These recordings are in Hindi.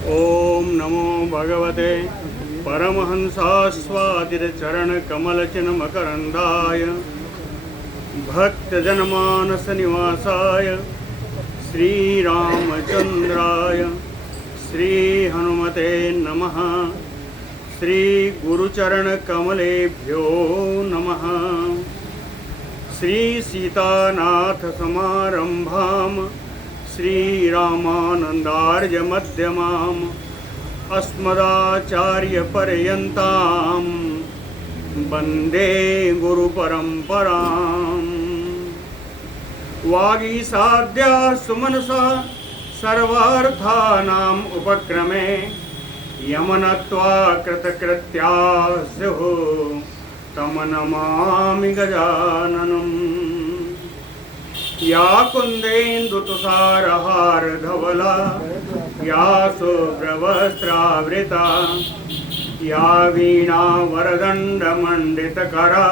ओम नमो भगवते परमहंसास्वादितचरणकमलचिन्मकरन्दाय भक्तजनमानसनिवासाय श्रीरामचन्द्राय श्रीहनुमते नमः। श्रीगुरुचरणकमलेभ्यो नमः। श्रीसीतानाथसमारम्भां श्रीरामानन्दार्यमध्यमाम् अस्मदाचार्यपर्यन्तां वन्दे गुरुपरम्पराम्। वागीसाद्या सुमनसा सर्वार्थानाम् उपक्रमे यमनत्वा कृतकृत्या स्युः तं नमामि गजाननम्। या कुन्देन्दुतुषारहारधवला या शुभ्रवस्त्रावृता या वीणावरदण्डमण्डितकरा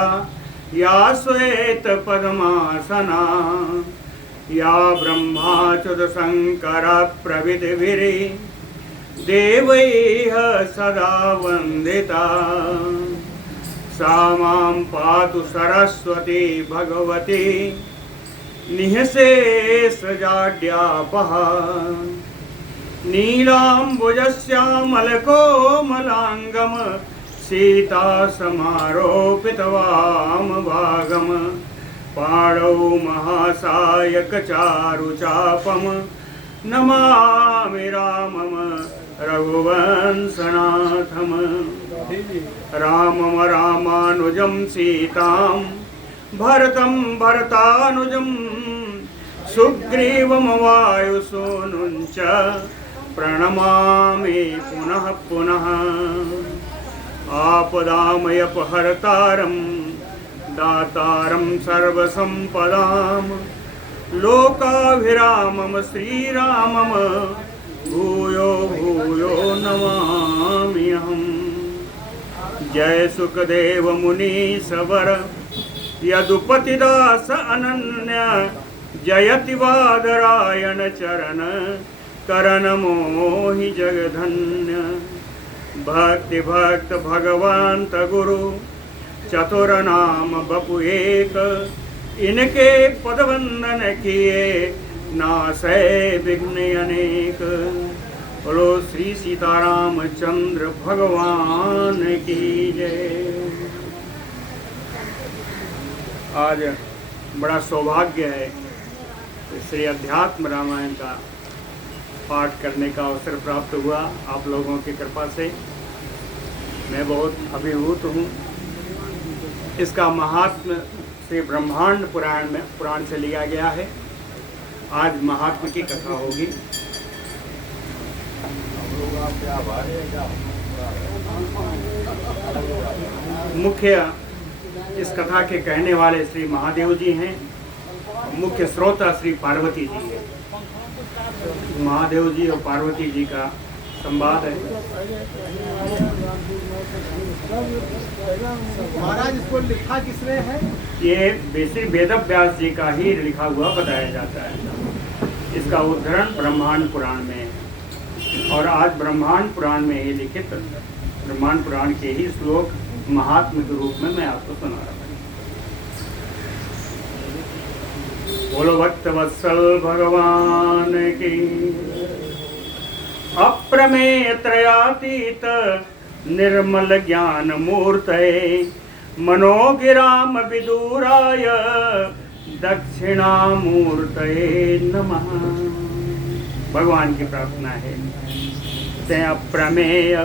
या श्वेतपद्मासना या ब्रह्माच्युतशङ्करप्रभृतिभिः देवैः सदा वन्दिता सा मां पातु सरस्वती भगवती निःशेषजाड्यापः। नीलाम्बुजश्यामलकोमलाङ्गं सीतासमारोपितवामभागं पाणौ महासायकचारुचापं नमामि रामं रघुवंशनाथं। रामं रामानुजं सीतां भरतं भरतानुजं सुग्रीवं वायुसूनुं च प्रणमामि पुनः पुनः। आपदामयपहर्तारं दातारं सर्वसम्पदां लोकाभिरामं श्रीरामं भूयो भूयो नमाम्यहम्। जय सुखदेव मुनीश्वर यदुपतिदास अनन्य जयति वादरायण चरण करण मोहि जगधन्य। भक्ति भक्त भगवंत गुरु चतुर नाम बपु एक इनके पदवंदन किए नासै विघ्न अनेक। बोलो श्री सीतारामचंद्र भगवान की जय। आज बड़ा सौभाग्य है श्री अध्यात्म रामायण का पाठ करने का अवसर प्राप्त हुआ आप लोगों की कृपा से। मैं बहुत अभिभूत हूँ। इसका महात्म्य श्री ब्रह्मांड पुराण से लिया गया है। आज महात्म्य की कथा होगी। मुख्य इस कथा के कहने वाले श्री महादेव जी हैं। मुख्य श्रोता श्री पार्वती जी हैं। महादेव जी और पार्वती जी का संवाद है। महाराज इसको लिखा किसने है? ये श्री वेदव्यास जी का ही लिखा हुआ बताया जाता है। इसका उद्धरण ब्रह्मांड पुराण में है और आज ब्रह्मांड पुराण में ही लिखित ब्रह्मांड पुराण के ही श्लोक महात्म्य के रूप में मैं आपको सुना रहा हूँ। बोलो भक्त वत्सल भगवान की। अप्रमेय त्रयातीत निर्मल ज्ञान मूर्तये मनोगिराम विदुराय दक्षिणामूर्तये नमः। भगवान की प्रार्थना है। ते अप्रमेय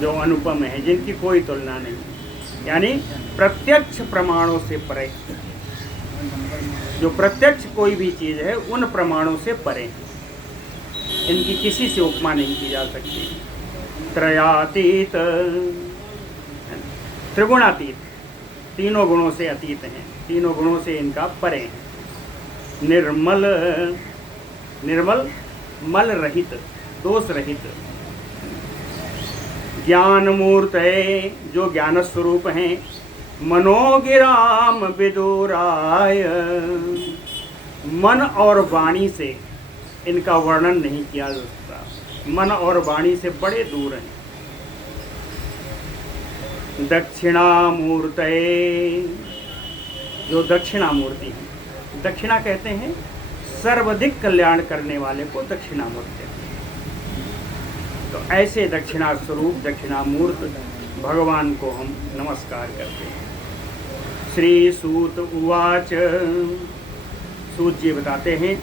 जो अनुपम है, जिनकी कोई तुलना नहीं, यानी प्रत्यक्ष प्रमाणों से परे। जो प्रत्यक्ष कोई भी चीज़ है उन प्रमाणों से परे, इनकी किसी से उपमा नहीं की जा सकती। त्रयातीत, त्रिगुणातीत, तीनों गुणों से अतीत हैं, तीनों गुणों से इनका परे है। निर्मल, निर्मल मल रहित, दोष रहित। ज्ञान मूर्त है, जो ज्ञान स्वरूप हैं। मनोगिराम विदुराय, मन और वाणी से इनका वर्णन नहीं किया जा सकता। मन और वाणी से बड़े दूर हैं। दक्षिणामूर्तये, जो दक्षिणामूर्ति है, दक्षिणा कहते हैं सर्वाधिक कल्याण करने वाले को दक्षिणामूर्ति। तो ऐसे दक्षिणा स्वरूप दक्षिणामूर्त भगवान को हम नमस्कार करते हैं। श्री सूत उवाच, सूत जी बताते हैं,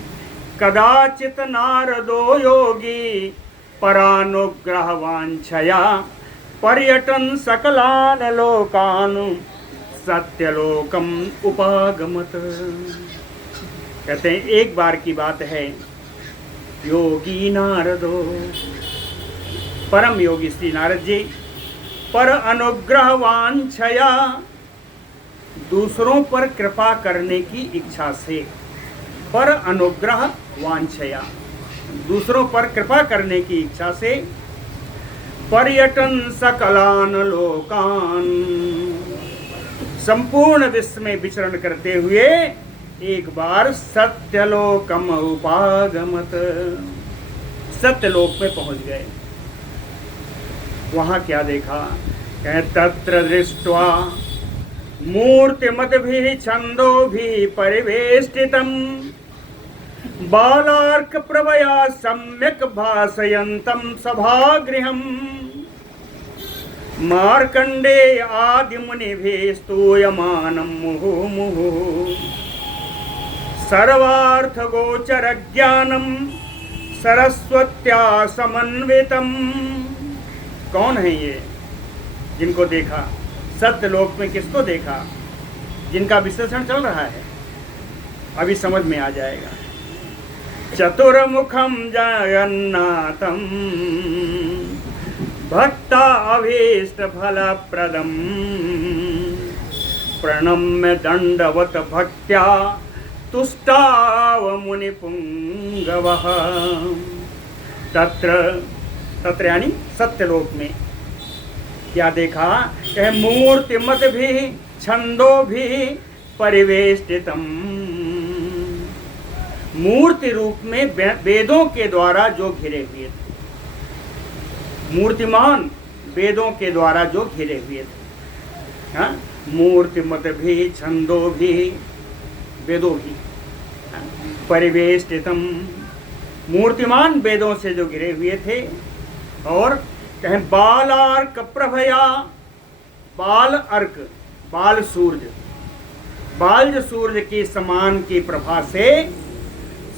कदाचित नारदो योगी परानुग्रह वांछया पर्यटन सकलान लोकान सत्यलोकम उपागमत। कहते हैं एक बार की बात है, योगी नारदो, परम योगी श्री नारद जी पर अनुग्रह वांछया, दूसरों पर कृपा करने की इच्छा से, पर अनुग्रह वांछया, दूसरों पर कृपा करने की इच्छा से, पर्यटन सकलान लोकान, संपूर्ण विश्व में विचरण करते हुए एक बार सत्यलोकम उपागमत, सत्यलोक में पहुंच गए। वहां क्या देखा? कहे तत्र दृष्ट्वा मूर्तिमद्भिः छन्दोभिः परिवेष्टितम् बालार्क प्रभया सम्यक् भासयन्तं सभागृहम् मार्कण्डेय आदिमुनिभिः स्तूयमानं मुहुर्मुहुः सर्वार्थगोचरज्ञानं सरस्वत्या समन्वितम्। कौन है ये जिनको देखा? सत्यलोक में किसको देखा? जिनका विश्लेषण चल रहा है, अभी समझ में आ जाएगा। चतुर्मुखम जगन्नाथम भक्ता अभीष्ट फलप्रदम प्रणम्य दंडवत भक्त्या तुष्टाव मुनिपुंगवः। तत्र यानी सत्यलोक में क्या देखा? कहे मूर्तिमत भी छंदो भी परिवेष्टितम, मूर्ति रूप में वेदों के द्वारा जो घिरे हुए थे, मूर्तिमान वेदों के द्वारा जो घिरे हुए थे। हाँ, मूर्तिमत भी छंदो भी, वेदों भी, परिवेष्टितम, मूर्तिमान वेदों से जो घिरे हुए थे। और कहें बालार्क प्रभया, बाल अर्क, बाल सूर्य, बाल जो सूर्य के समान की प्रभा से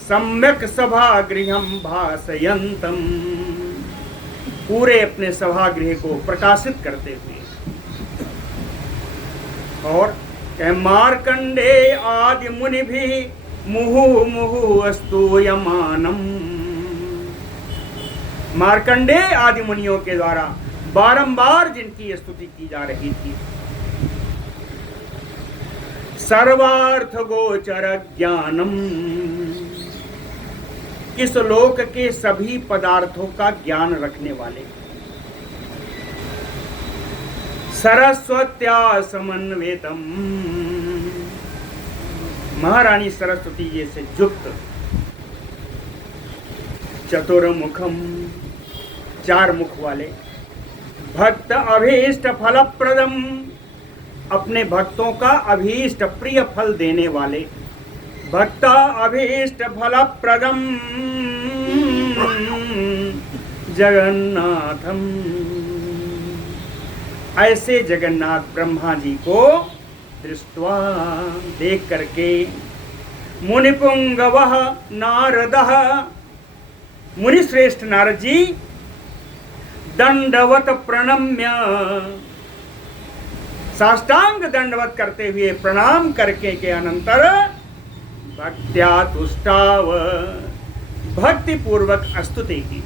सम्यक सभागृहम भासयंतम, पूरे अपने सभागृह को प्रकाशित करते हुए। और कहें मार्कंडे आदि मुनि भी मुहु मुहु स्तूयमानम, मार्कंडे आदि मुनियों के द्वारा बारंबार जिनकी स्तुति की जा रही थी। सर्वार्थ गोचर ज्ञानम, इस लोक के सभी पदार्थों का ज्ञान रखने वाले। सरस्वत्या समन्वितम, महारानी सरस्वती जी से युक्त। चतुर्मुखम, चार मुख वाले। भक्त अभीष्ट फलप्रदम, अपने भक्तों का अभीष्ट प्रिय फल देने वाले। भक्ता अभीष्ट फलप्रदम जगन्नाथम, ऐसे जगन्नाथ ब्रह्मा जी को दृष्ट्वा, देख करके, मुनिपुंगवः नारदः, मुनि श्रेष्ठ नारद जी दंडवत प्रणम्य, साष्टांग दंडवत करते हुए प्रणाम करके के अनंतर भक्त्या तुष्टाव, भक्ति पूर्वक स्तुति की।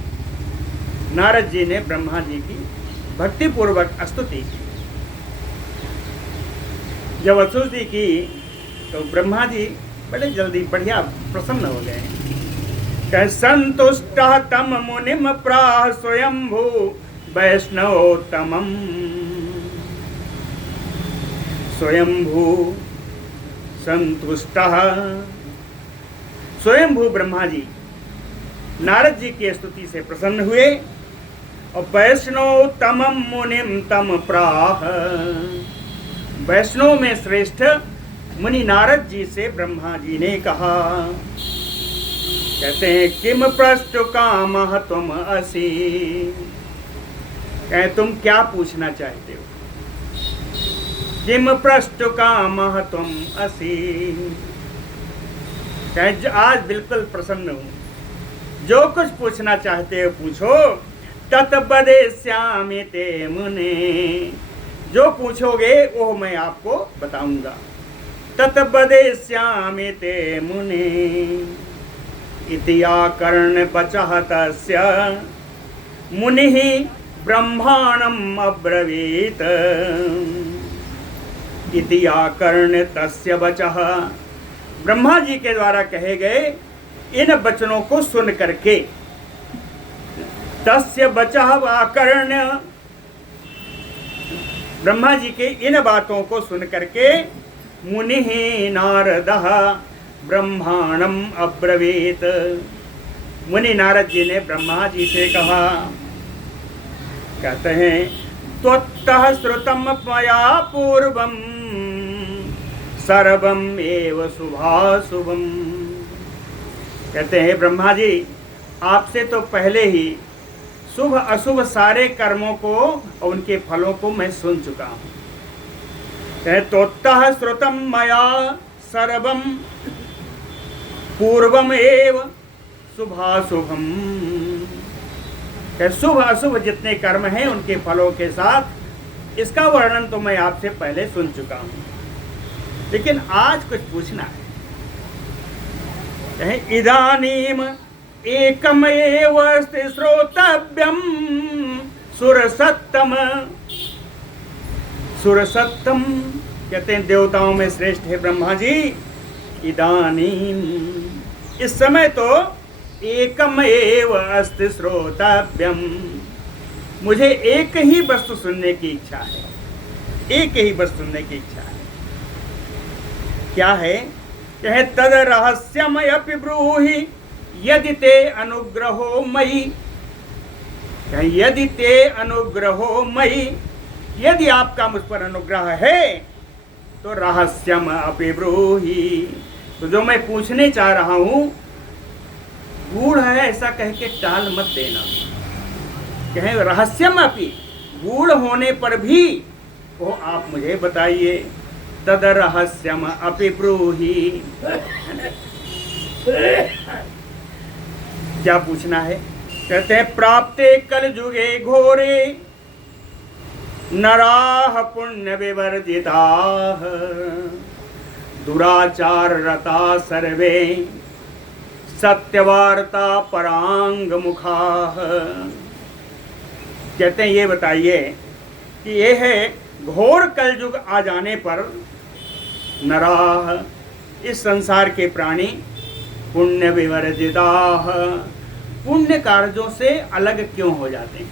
नारद जी ने ब्रह्मा जी की भक्ति पूर्वक स्तुति की। जब स्तुति की तो ब्रह्मा जी बड़े जल्दी बढ़िया प्रसन्न हो गए। कह संतुष्ट तम मुनिम प्राह स्वयंभू वैष्णवोत्तमम्, स्वयंभू संतुष्ट, स्वयंभू ब्रह्मा जी नारद जी की स्तुति से प्रसन्न हुए और वैष्णव तमम मुनिम तम प्राह, वैष्णव में श्रेष्ठ मुनि नारद जी से ब्रह्मा जी ने कहा, कहते हैं किम प्रस्तु कामः तुम असि, कहे तुम क्या पूछना चाहते हो। किम प्रस्तु कामः तुम असि, कहे आज बिल्कुल प्रसन्न हूँ, जो कुछ पूछना चाहते हो पूछो। तत वदेष्यामि ते मुने, जो पूछोगे वो मैं आपको बताऊंगा। तत वदेष्यामि ते मुने इति आकर्ण बचः तस्य मुनिः ब्रह्माणम् अब्रवीत। इति आकर्ण तस्य बचः, ब्रह्मा जी के द्वारा कहे गए इन वचनों को सुन करके, तस्य बचः आकर्ण, ब्रह्मा जी के इन बातों को सुन करके मुनिः नारदः ब्रह्माणम् अब्रवीत, मुनि नारद जी ने ब्रह्मा जी से कहा, कहते हैं त्वत्तः श्रुतम् मया पूर्वम् सर्वम् एव शुभाशुभम्, कहते हैं ब्रह्मा जी आपसे तो पहले ही शुभ अशुभ सारे कर्मों को और उनके फलों को मैं सुन चुका हूँ। तोत्तः श्रुतम् मया सर्वम् पूर्वम एव शुभाशुभम, शुभ अशुभ जितने कर्म हैं उनके फलों के साथ इसका वर्णन तो मैं आपसे पहले सुन चुका हूँ, लेकिन आज कुछ पूछना है। इदानीम एकमेव अस्ति श्रोतव्यम सुरसत्तम, सुरसत्तम कहते हैं देवताओं में श्रेष्ठ है ब्रह्मा जी। इदानीम इस समय तो एकमेव अस्ति श्रोतव्यम, मुझे एक ही वस्तु सुनने की इच्छा है, एक ही वस्तु सुनने की इच्छा है। क्या है? कहे तद रहस्यमयपि ब्रूहि यदि ते अनुग्रहो मयि, यदि ते अनुग्रहो मयि, यदि आपका मुझ पर अनुग्रह है तो रहस्यम अपि ब्रूहि, तो जो मैं पूछने चाह रहा हूं गूढ़ है ऐसा कह के टाल मत देना। कहे रहस्यम अपि, गूढ़ होने पर भी वो आप मुझे बताइए। तद रहस्यम अपि ब्रूहि, क्या पूछना है? कहते हैं प्राप्ते कल जुगे घोरे नराः पुण्य विवर्जिताः दुराचार रता सर्वे सत्यवार्ता परांग मुखाः। कहते हैं ये बताइए कि ये है घोर कलयुग आ जाने पर नराः, इस संसार के प्राणी पुण्य विवर्जिताः, पुण्य कार्यों से अलग क्यों हो जाते हैं?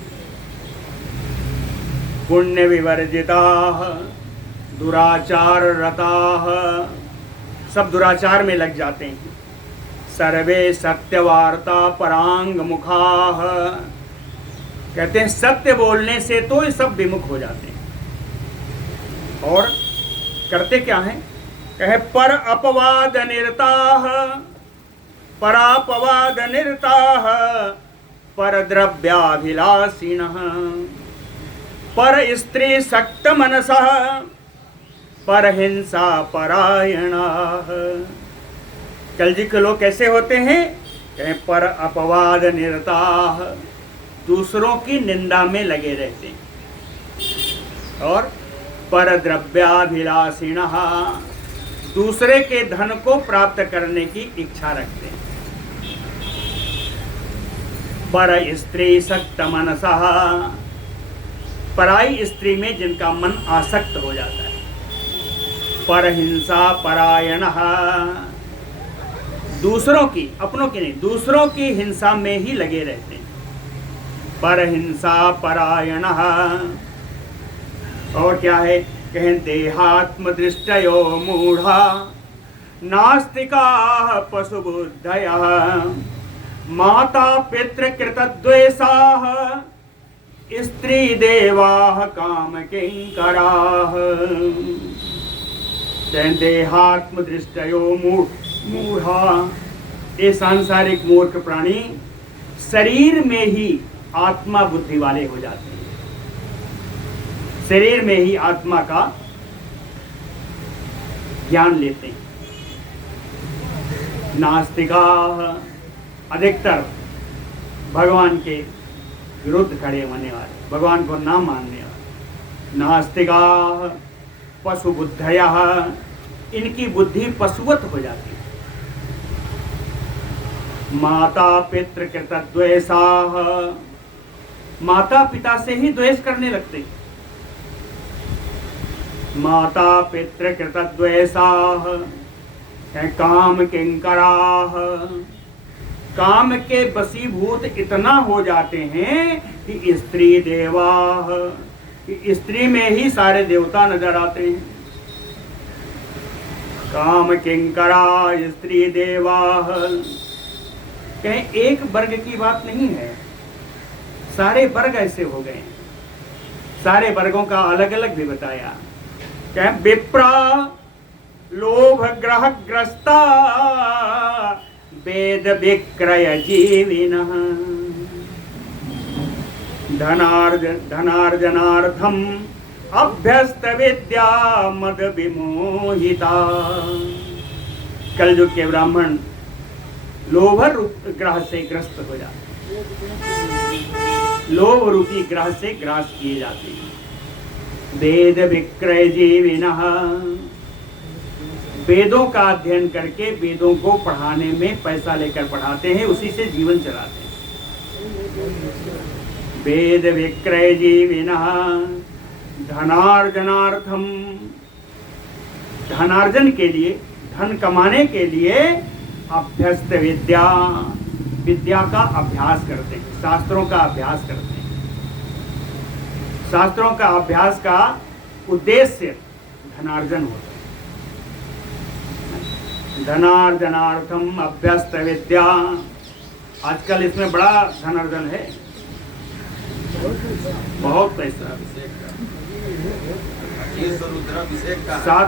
पुण्य विवर्जिताः दुराचार रताः, सब दुराचार में लग जाते हैं। सर्वे सत्यवार्ता परांग मुखाः, कहते हैं सत्य बोलने से तो ये सब विमुख हो जाते हैं। और करते क्या हैं? कहे पर अपवाद निरताः, परापवाद निरताः पर द्रव्याभिलाषिणः पर स्त्री सक्त मनसः पर हिंसा परायणाः। कलयुग के लोग कैसे होते हैं? कहे पर अपवाद निरताः, दूसरों की निंदा में लगे रहते हैं। और पर द्रव्याभिलाषिणः, दूसरे के धन को प्राप्त करने की इच्छा रखते हैं। पर स्त्री सक्त मनसः, पराई स्त्री में जिनका मन आसक्त हो जाता है। पर हिंसा परायणः, दूसरों की, अपनों की नहीं, दूसरों की हिंसा में ही लगे रहते हैं। पर हिंसा परायणः। और क्या है? कहें देहात्म दृष्टयो मूढ़ा नास्तिकाः पशुबुद्धयः माता पितृ कृत द्वेषाः स्त्री देवाः काम किंकराः देहात्म दृष्टयो मूढ़ा। ये सांसारिक मूर्ख प्राणी शरीर में ही आत्मा बुद्धि वाले हो जाते हैं, शरीर में ही आत्मा का ज्ञान लेते हैं। नास्तिका अधिकतर भगवान के विरुद्ध खड़े होने वाले, भगवान को ना मानने वाले। नास्तिका पशु बुद्धया, इनकी बुद्धि पशुवत हो जाती है। माता पितृ कृत द्वेषाः, माता पिता से ही द्वेष करने लगते हैं। माता पितृ कृत द्वेषाः काम किंकराः, काम के वशीभूत इतना हो जाते हैं कि स्त्री देवाः, कि स्त्री में ही सारे देवता नजर आते हैं। काम किंकरा स्त्री देवाः, कहीं एक वर्ग की बात नहीं है, सारे वर्ग ऐसे हो गए। सारे वर्गों का अलग अलग भी बताया। क्या विप्रा लोभ ग्रह ग्रस्ता वेद विक्रय जीविनः धनार्जनार्थम अभ्यस्त विद्या मद विमोहिता। कलयुग के ब्राह्मण लोभ ग्रह से ग्रस्त हो जाते, लोभ रूपी ग्रह से ग्रास किए जाते हैं। वेद विक्रय जीविनः, वेदों का अध्ययन करके वेदों को पढ़ाने में पैसा लेकर पढ़ाते हैं, उसी से जीवन चलाते हैं। वेद विक्रय जीविनः धनार्जनार्थम, धनार्जन के लिए, धन कमाने के लिए अभ्यस्त विद्या, विद्या का अभ्यास करते हैं, शास्त्रों का अभ्यास करते हैं। शास्त्रों का अभ्यास का उद्देश्य धनार्जन होता है। धनार्जनार्थम अभ्यस्त विद्या, आजकल इसमें बड़ा धनार्जन है, बहुत पैसा। 7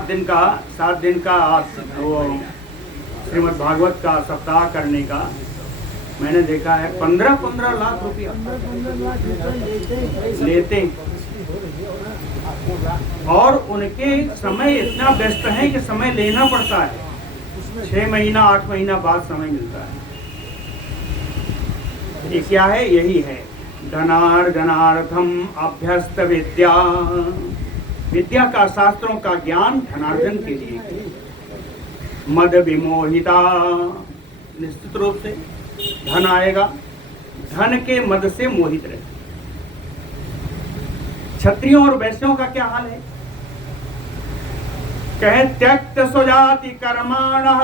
दिन का वो श्रीमद् भागवत का सप्ताह करने का मैंने देखा है 15-15 लाख रुपया लेते हैं। और उनके समय इतना व्यस्त है कि समय लेना पड़ता है, 6 महीना 8 महीना बाद समय मिलता है। ये क्या है? यही है धनार्जनार्थम अभ्यस्त विद्या, विद्या का, शास्त्रों का ज्ञान धनार्जन के लिए। मद विमोहिता, निश्चित रूप से धन आएगा, धन के मद से मोहित रहे। क्षत्रियों और वैश्यों का क्या हाल है? कहे त्यक्त स्वजाति कर्माणः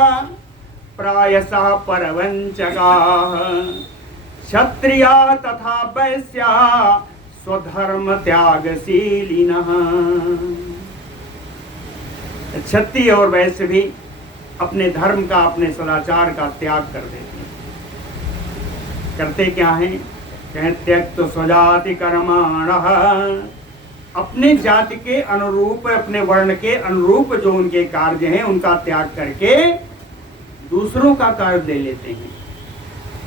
प्रायशः परवंचकाः क्षत्रिया तथा वैश्या स्वधर्म त्यागशीलिनः। क्षत्रिय और वैश्य भी अपने धर्म का, अपने सदाचार का त्याग कर देते हैं। करते क्या हैं? कहें त्यक्त स्वजाति कर्माणः, अपने जाति के अनुरूप, अपने वर्ण के अनुरूप जो उनके कार्य हैं उनका त्याग करके दूसरों का कार्य ले लेते हैं।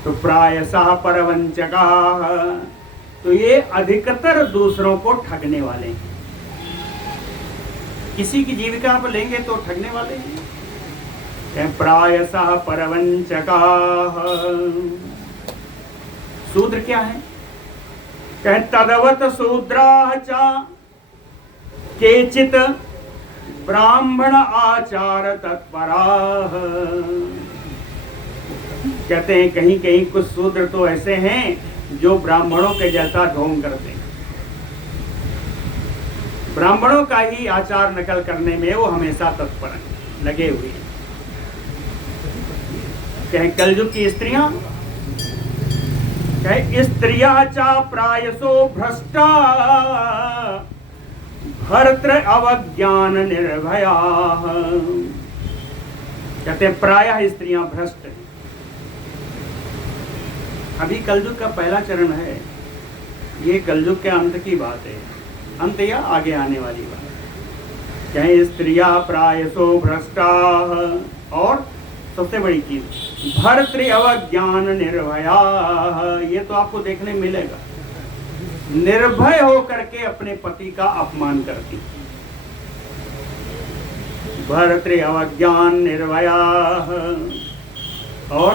तो प्रायशः परवंचकाः, तो ये अधिकतर दूसरों को ठगने वाले हैं। किसी की जीविका आप लेंगे तो ठगने वाले हैं। प्रायशः परवंचकाः। शूद्र क्या है? कह तदवत शूद्राः च केचित् ब्राह्मण आचार तत्पराः। कहते हैं कहीं कहीं कुछ शूद्र तो ऐसे हैं जो ब्राह्मणों के जैसा ढोंग करते हैं, ब्राह्मणों का ही आचार नकल करने में वो हमेशा तत्पर हैं, लगे हुए हैं। कहें कलयुग की स्त्रियां, कहें स्त्रियां चा प्रायसो भ्रष्टा भर्तृ अवज्ञान निर्भया। कहते प्रायः स्त्रियां भ्रष्ट हैं, अभी कलयुग का पहला चरण है, ये कलयुग के अंत की बात है, अंत या आगे आने वाली बात। चाहे स्त्रिया प्रायसो भ्रष्टा, और सबसे बड़ी चीज भर्तृ अवज्ञान निर्भया, ये तो आपको देखने मिलेगा। निर्भय होकर के अपने पति का अपमान करती, भर्तृ अवज्ञान निर्भया, और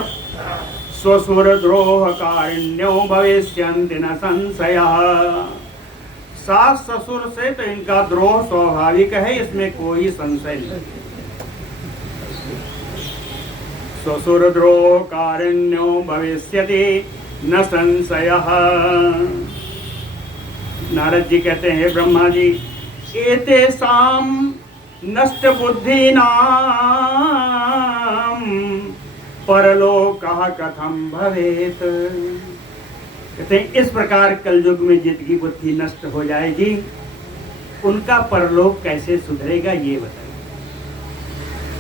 स्वसुर द्रोह कारिण्यो भविष्यन्ति न संशय। सास ससुर से तो इनका द्रोह स्वाभाविक है, इसमें कोई संशय नहीं। स्वसुर द्रोह कारिण्यो भविष्यति न संशय। नारद जी कहते हैं, ब्रह्मा जी, एतेषां नष्ट बुद्धिनां परलोकः कथं भवेत्। कहते हैं इस प्रकार कलयुग में जिनकी बुद्धि नष्ट हो जाएगी, उनका परलोक कैसे सुधरेगा, ये बताइए।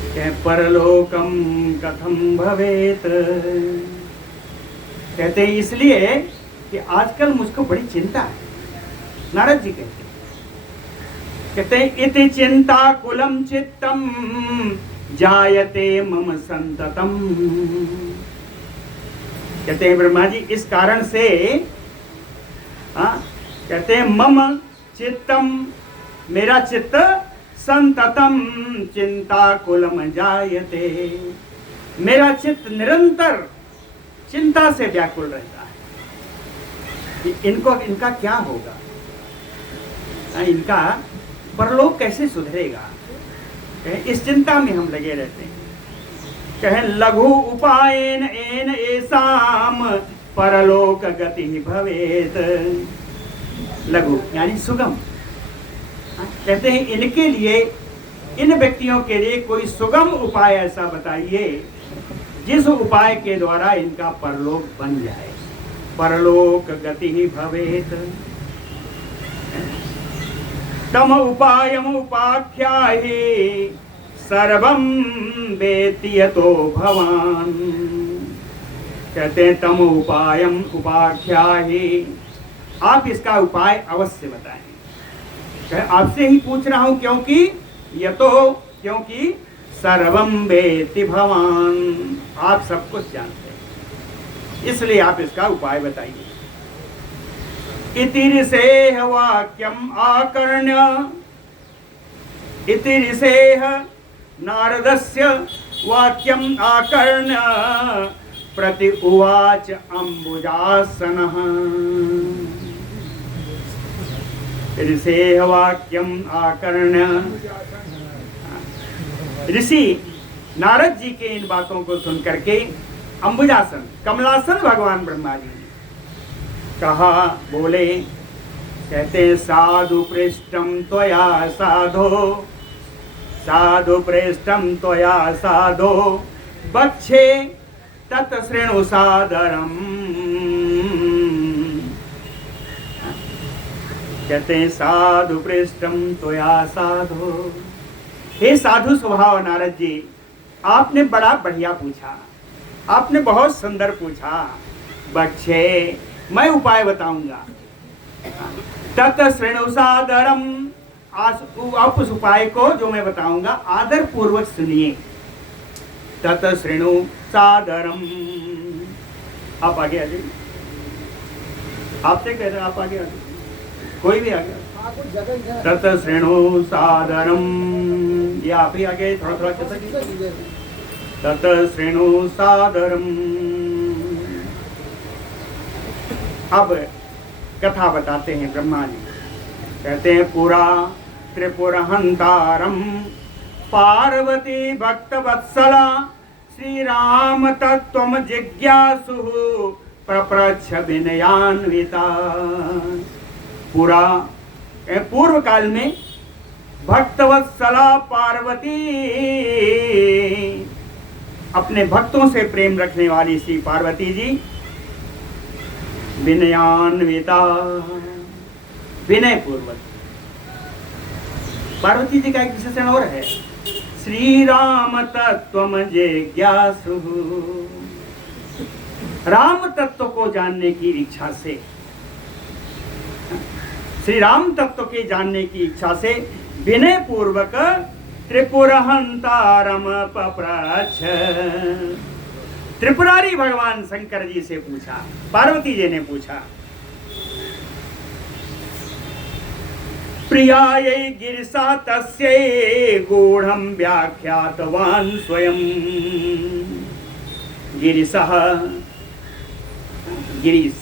कहे परलोकम कथम भवेत। कहते हैं इसलिए कि आजकल मुझको बड़ी चिंता है। नारद जी कहते हैं इति चिंता कुलम चित्तम जायते मम संततम। कहते हैं ब्रह्मा जी इस कारण से, कहते हैं मम चित्तम, मेरा चित्त, संततम चिंता कुलम जायते, मेरा चित्त निरंतर चिंता से व्याकुल रहता है कि इनका क्या होगा, इनका परलोक कैसे सुधरेगा। इस चिंता में हम लगे रहते हैं। कहे लघु उपायन एन एसाम परलोक गति भवेत। लघु यानी सुगम। कहते हैं इनके लिए, इन व्यक्तियों के लिए कोई सुगम उपाय ऐसा बताइए जिस उपाय के द्वारा इनका परलोक बन जाए। परलोक गति भवेत। तम उपायम उपाख्याहि सर्वं वेत्ति यतो भवान। कहते हैं तम उपायम उपाख्याहि, आप इसका उपाय अवश्य बताएं। आपसे ही पूछ रहा हूं क्योंकि सर्वं वेत्ति भवान, आप सब कुछ जानते हैं, इसलिए आप इसका उपाय बताइए। इति ऋषेः वाक्यम् आकर्ण्य, इति ऋषेः नारदस्य वाक्यम् आकर्ण्य प्रति उवाच अम्बुजासनः। ऋषेः वाक्यम् आकर्ण्य, ऋषि नारद जी के इन बातों को सुन करके अम्बुजासन, कमलासन भगवान ब्रह्मा जी कहा, बोले। कहते साधु पृष्ठम त्वया साधो, साधु पृष्ठम त्वया साधो बक्षे तत् शृणु सादरम। कहते हैं साधु पृष्ठम त्वया साधो। हे साधु स्वभाव नारद जी, आपने बड़ा बढ़िया पूछा, आपने बहुत सुंदर पूछा। बक्षे, मैं उपाय बताऊंगा। तत् शृणु सादरम, आप उस उपाय को जो मैं बताऊंगा आदर पूर्वक सुनिए। तत् शृणु सादरम। आप आगे आ जाइए, आपसे कह रहे आप आगे आ जाइए, कोई भी आ गया। तत् शृणु सादरम, ये आप ही आगे थोड़ा थोड़ा कैसा। तत् शृणु सादरम। अब कथा बताते हैं ब्रह्मा जी। कहते हैं पुरा त्रिपुर हंतारम पार्वती भक्त वत्सला श्री राम तत्त्वम जिज्ञासु प्रप्रच्छ विनयान्विता। पुरा पूर्व काल में भक्तवत्सला पार्वती, अपने भक्तों से प्रेम रखने वाली श्री पार्वती जी, विनयान्विता, विनय पूर्वक। पार्वती जी का एक विशेषण और है, श्री राम तत्त्वम जिज्ञासु। राम तत्व को जानने की इच्छा से, श्री राम तत्व के जानने की इच्छा से विनय पूर्वक त्रिपुरहंतारम पप्रच्छ, त्रिपुरारी भगवान शंकर जी से पूछा, पार्वती जी ने पूछा। प्रियायै गिरिशा तस्यै गूढ़ं व्याख्यातवान् स्वयं। गिरिशः, गिरीश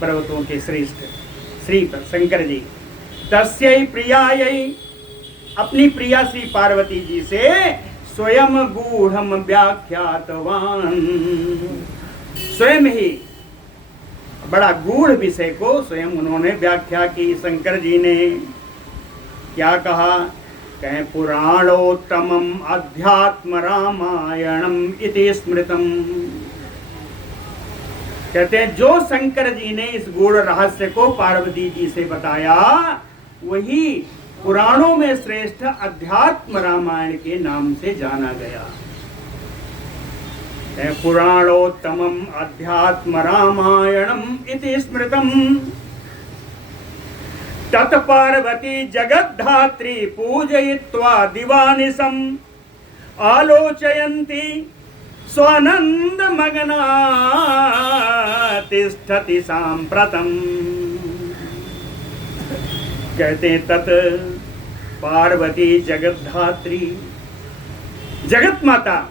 पर्वतों के श्रेष्ठ श्री शंकर जी, तस्यै प्रियायै अपनी प्रिया श्री पार्वती जी से स्वयं गूढ़ं व्याख्यातवान्, स्वयं ही बड़ा गूढ़ विषय को स्वयं उन्होंने व्याख्या की। शंकर जी ने क्या कहा? कहें पुराणोत्तमम अध्यात्म रामायणम इति स्मृतम। कहते हैं जो शंकर जी ने इस गूढ़ रहस्य को पार्वती जी से बताया वही पुराणों में श्रेष्ठ अध्यात्म रामायण के नाम से जाना गया। पुराणोत्तमम अध्यात्म रामायणम इति स्मृतम। तत्पार्वती जगद्धात्री पूजयित्वा दिवानिशम् आलोचयन्ती स्वानंद मगना तिष्ठति सांप्रतम। कहते हैं तत् पार्वती जगद्धात्री, जगत माता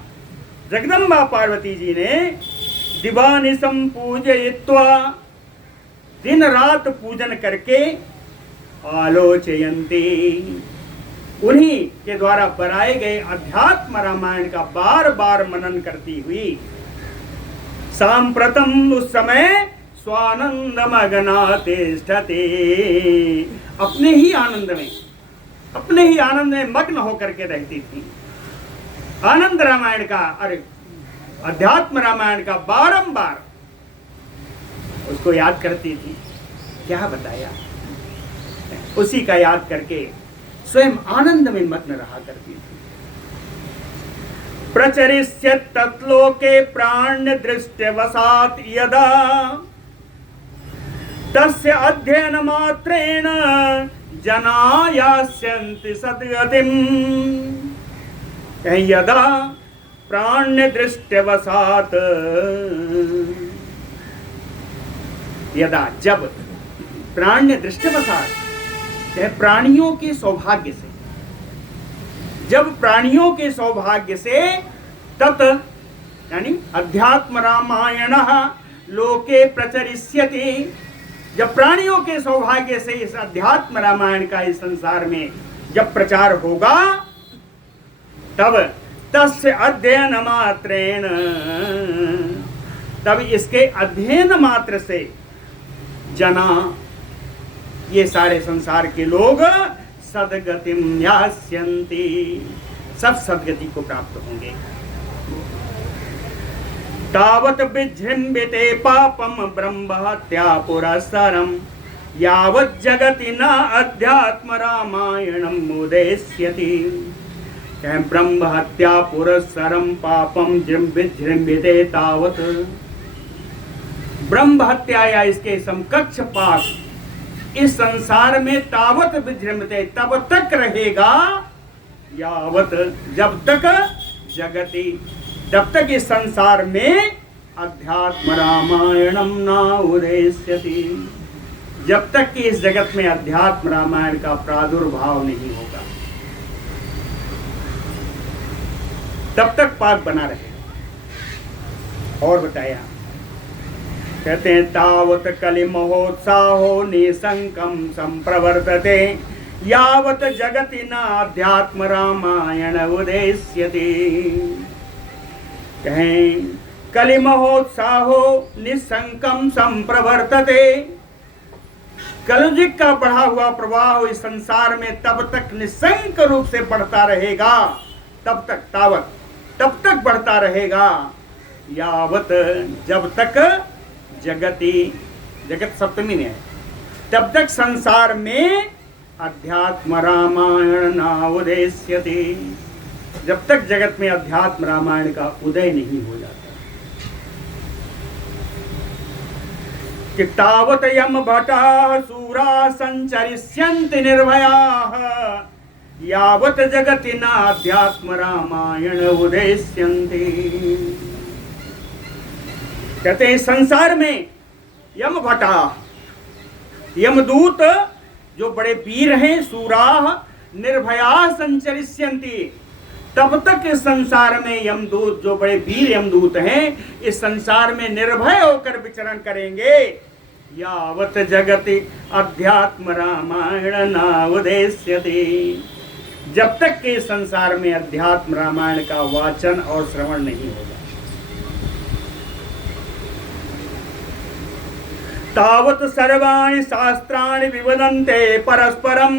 जगदम्बा पार्वती जी ने दिवानिशम पूजयित्वा, दिन रात पूजन करके, आलोचयन्ती, उन्हीं के द्वारा बनाए गए अध्यात्म रामायण का बार बार मनन करती हुई, सांप्रतम उस समय स्वानंद मगना तिष्ठते, अपने ही आनंद में मग्न होकर के रहती थी। आनंद रामायण का, अरे अध्यात्म रामायण का बारंबार उसको याद करती थी। क्या बताया? उसी का याद करके स्वयं आनंद में मग्न रहा करती थी। प्रचरिष्यत् तत्लोके प्राण्य दृष्टवसात् यदा तस्य अध्ययन मात्रेण जना यास्यन्ति सद्गतिम्। यदा प्राण्य दृष्टवसात्, यदा जब, प्राण्य दृष्टवसात् प्राणियों के सौभाग्य से, जब प्राणियों के सौभाग्य से, तत् यानी अध्यात्म रामायण लोके प्रचरिष्यति, जब प्राणियों के सौभाग्य से इस अध्यात्म रामायण का इस संसार में जब प्रचार होगा, तब तस्य अध्ययन मात्रेण, तब इसके अध्ययन मात्र से जना, ये सारे संसार के लोग सद्गतिम यास्यन्ति, सब सद्गति को प्राप्त होंगे। तावत विजृंभिते पापम ब्रह्महत्या पुरस्सरम यावत् जगति न अध्यात्म रामायणम उदेस्यति। ब्रह्महत्या पुरस्सरम पापम विजृंभिते तावत, ब्रह्महत्या या इसके समकक्ष पाप इस संसार में तावत विजृंभते, तब तक रहेगा, यावत, जब तक जगति, तब तक इस संसार में अध्यात्म रामायणम न उदेस्यति, जब तक कि इस जगत में अध्यात्म रामायण का प्रादुर्भाव नहीं होगा, तब तक पाप बना रहेगा। और बताया, कहते हैं तावत कलि महोत्साहो निशंकम संप्रवर्तते यावत जगति न अध्यात्म रामायण उदेस्यति। कहें कलि महोत्साहो निशंकम संप्रवर्तते, कलयुग का बढ़ा हुआ प्रवाह इस संसार में तब तक निशंक रूप से बढ़ता रहेगा, तब तक, तावत, तब तक बढ़ता रहेगा, यावत, जब तक जगति, जगत सप्तमी में है, तब तक संसार में अध्यात्म रामायण न उदेस्यति, जब तक जगत में अध्यात्म रामायण का उदय नहीं हो जाता। कि तावत यम भटाः सूरा संचरिष्यन्ति निर्भयाः यावत जगति नाध्यात्म रामायण उदेश्यन्ति। कहते हैं संसार में यम भटा, यमदूत जो बड़े वीर हैं, सूराः निर्भया संचरिष्यन्ति, तब तक इस संसार में यमदूत जो बड़े वीर यमदूत हैं इस संसार में निर्भय होकर विचरण करेंगे। यावत जगति अध्यात्म रामायण नावदेश्यते, जब तक के संसार में अध्यात्म रामायण का वाचन और श्रवण नहीं होगा। तावत सर्वाणि शास्त्राणि विवदन्ते परस्परम